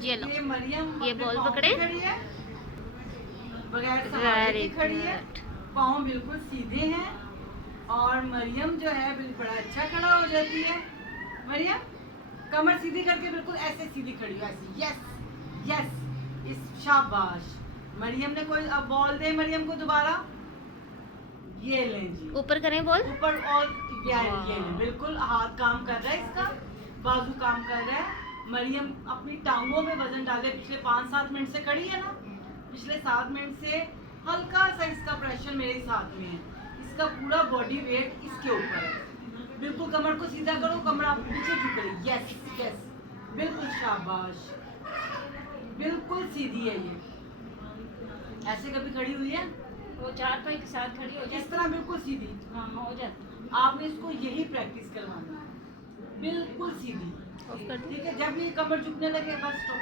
ये लो, ये मरियम ये अपने बॉल पाँव पकड़े। पे खड़ी है, बगैर सहारे वेरी की खड़ी है, गुड। पाँव बिल्कुल सीधे हैं और मरियम जो है बिल्कुल बड़ा अच्छा खड़ा हो जाती है। मरियम कमर सीधी करके बिल्कुल ऐसे सीधी खड़ी हो, ऐसे। यस यस, इस शाबाश। मरियम ने कोई अब बॉल दे मरियम को दोबारा, ये लें जी, ऊपर करें बॉल। ऊपर। और ये लें, बिल्कुल हाथ काम कर रहा है इसका, बाजू काम कर रहा है। मरियम अपनी टांगों में वजन डाले, पिछले 5-7 मिनट से खड़ी है ना, पिछले 7 मिनट से हल्का सा इसका प्रेशर मेरे साथ में है, इसका पूरा बॉडी वेट इसके ऊपर है। बिल्कुल कमर को सीधा करो, कमर आप पीछे झुक रही। यस यस, बिल्कुल शाबाश, बिल्कुल सीधी है ये। ऐसे कभी खड़ी हुई है? वो चार पाई के साथ खड़ी हो इस जाती तरह बिल्कुल सीधी। हाँ हो जाती। आपने इसको यही प्रैक्टिस करवानी है, बिल्कुल सीधी। ऑफ कर दो। ठीक है, जब ये कमर झुकने लगे बस स्टॉप।